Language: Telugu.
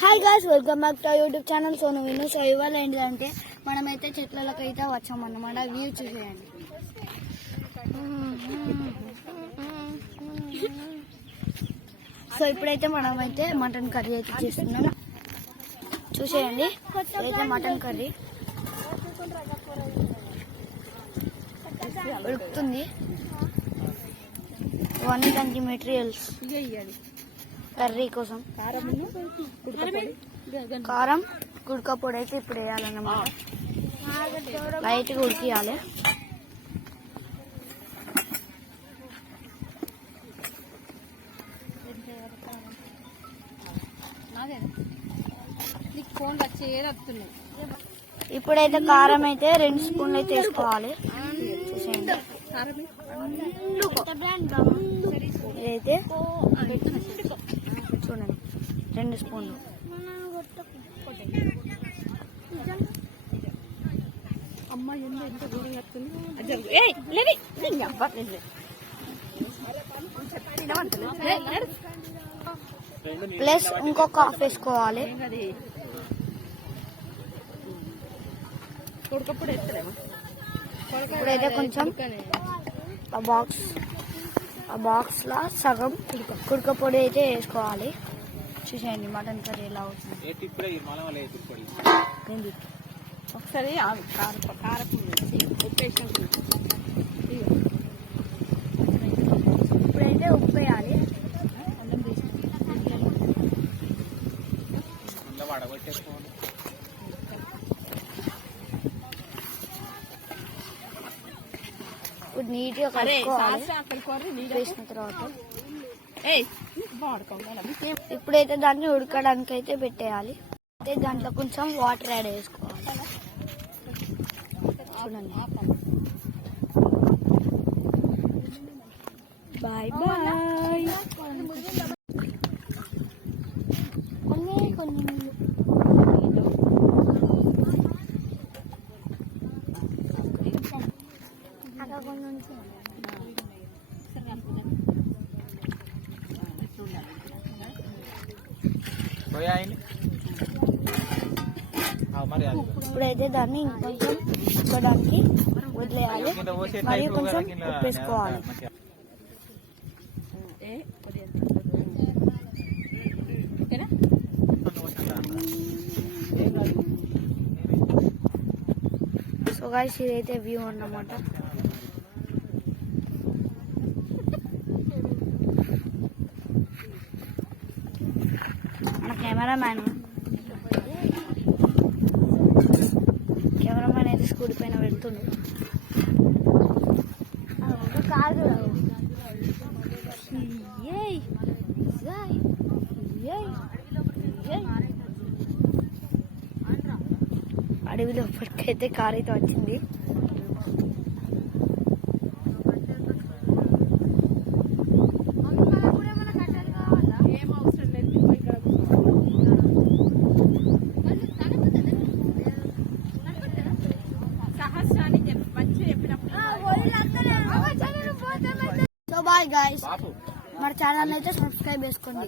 Hi guys, welcome back to YouTube channel Sonu విను. సో ఇవాళ ఏంటంటే మనమైతే చెట్లకైతే వచ్చామన్నమాట. వ్యూ చూసేయండి. సో ఇప్పుడైతే మనమైతే మటన్ కర్రీ అయితే చేస్తున్నాం. చూసేయండి, ఇదైతే మటన్ కర్రీ ఉడుకుతుంది. ఇవన్నీ దానికి మెటీరియల్స్ కర్రీ కోసం. కారం, గుడక పొడి అయితే ఇప్పుడు వేయాలన్నమాట. లైట్గా ఉడికియాలి. ఇప్పుడైతే కారం అయితే 2 స్పూన్లు అయితే వేసుకోవాలి. ఇదైతే చూడండి 2 స్పూన్లు. ప్లస్ ఇంకొక హాఫ్ వేసుకోవాలి. ఇప్పుడైతే కొంచెం ఆ బాక్స్ లా సగం కుడక పొడి అయితే వేసుకోవాలి. చూసేయండి మటన్ కర్రీ ఎలా అవుతుంది. ఒకసారి ఇప్పుడైతే ఉప్పు వేయాలి. ఇప్పుడు నీట్గా కలుపుకోవాలి. వేసిన తర్వాత ఇప్పుడైతే దాన్ని ఉడకడానికి అయితే పెట్టేయాలి. అయితే దాంట్లో కొంచెం వాటర్ యాడ్ చేసుకోవాలి. చూడండి. Bye bye. ఇప్పుడైతే దాన్ని ఇంకొంచెం ఉడకడానికి వదిలేయాలి. మరియు కొంచెం ఉప్పు వేసుకోవాలి. సో గైస్, ఇదైతే వ్యూ అన్నమాట. మన కెమెరామ్యాన్ అయితే స్కూల్ పైన వెళ్తుండు. అడవిలో ఇప్పటికైతే కార్ అయితే వచ్చింది. సో బాయ్ గాయ్స్, మన ఛానల్ అయితే సబ్స్క్రైబ్ చేసుకోండి.